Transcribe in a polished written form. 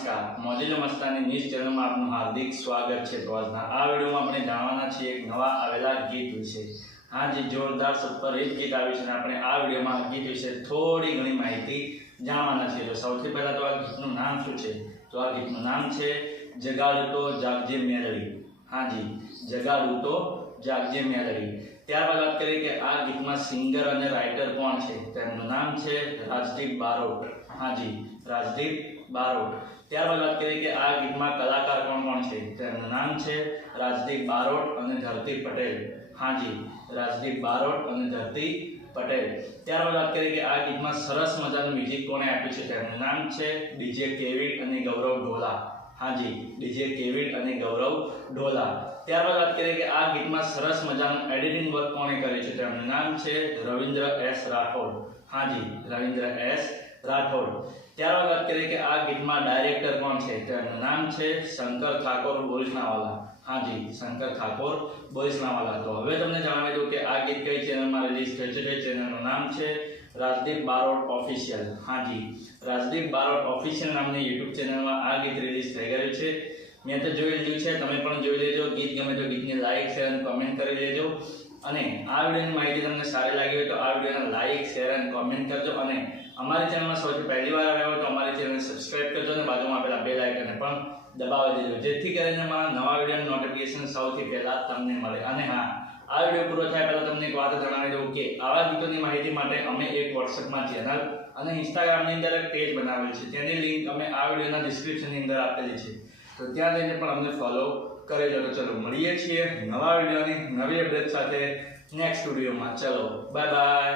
નમસ્કાર, મોજીલો મસ્તાની ન્યૂઝ ચેનલમાં આપનું હાર્દિક સ્વાગત છે। તો આજના આ વિડીયોમાં આપણે જાણવાના છીએ એક નવા આવેલા ગીત વિશે। હાજી, જોરદાર સુપર હિટ ગીત આવ્યું છે અને આપણે આ વિડીયોમાં આ ગીત વિશે થોડી ઘણી માહિતી જાણવાના છીએ। તો સૌથી પહેલા તો આ ગીતનું નામ શું છે? તો આ ગીતનું નામ છે જગાડું તો જાગજે મેલડી। હાજી, જગાડું તો જાગજે મેલડી। ત્યારબાદ વાત કરીએ કે આ ગીતમાં સિંગર અને રાઇટર કોણ છે? તેમનું નામ છે રાજદીપ બારોટ। હાજી, રાજદીપ બારોટ। ત્યારબાદ વાત કરીએ કે આ ગીતમાં કલાકાર કોણ કોણ છે? તેમનું નામ છે રાજદીપ બારોટ અને ધરતી પટેલ। હાજી, રાજદીપ બારોટ અને ધરતી પટેલ। ત્યારબાદ વાત કરીએ કે આ ગીતમાં સરસ મજાનું મ્યુઝિક કોણે આપ્યું છે? તેમનું નામ છે ડીજે કેવિડ અને ગૌરવ ઢોલા। હાજી, ડીજે કેવિડ અને ગૌરવ ઢોલા। ત્યારબાદ વાત કરીએ કે આ ગીતમાં સરસ મજાનું એડિટિંગ વર્ક કોણે કર્યું છે? તેમનું નામ છે રવિન્દ્ર એસ રાઠોડ। હાજી, રવિન્દ્ર એસ રાઠોડ। ત્યારબાદ વાત કરીએ કે આ ગીતમાં ડાયરેક્ટર કોણ છે? તેમનું નામ છે શંકર ઠાકોર બોરીસનાવાલા। હાજી, શંકર ઠાકોર બોરીસનાવાલા। તો હવે તમને જણાવી દઉં કે આ ગીત કઈ ચેનલમાં રિલીઝ થયું છે? તે ચેનલનું નામ છે રાજદીપ બારોટ ઓફિશિયલ। હાજી, રાજદીપ બારોટ ઓફિશિયલ નામની યુટ્યુબ ચેનલમાં આ ગીત રિલીઝ થઈ ગયું છે। મેં તો જોઈ લીધું છે, તમે પણ જોઈ લેજો। ગીત ગમે તો ગીતને લાઈક શેર અને કોમેન્ટ કરી લેજો। અને આ વિડીયોની માહિતી તમને સારી લાગી હોય તો આ વિડીયોને લાઈક શેર અને કોમેન્ટ કરજો। અને અમારી ચેનલમાં સૌથી પહેલી વાર આવ્યા હોય તો અમારી ચેનલને સબસ્ક્રાઇબ કરજો અને બાજુમાં આપેલા બેલ આઇકનને પણ દબાવી દેજો, જેથી કરીને અમારા નવા વિડીયોની નોટિફિકેશન સૌથી પહેલા તમને મળે। અને હા, આ વિડીયો પૂરો થાય પહેલા તમને એક વાત જણાવી દઉં કે આવા ગીતોની માહિતી માટે અમે એક વોટ્સએપમાં ચેનલ અને ઇન્સ્ટાગ્રામની અંદર એક પેજ બનાવેલ છે, તેની લિંક અમે આ વિડીયોના ડિસ્ક્રિપ્શનની અંદર આપેલી છે, તો ત્યાં જઈને પણ અમને ફોલો કરી લો। તો ચલો મળીએ છીએ નવા વિડીયોની નવી અપડેટ સાથે નેક્સ્ટ વિડીયોમાં। ચલો બાય બાય।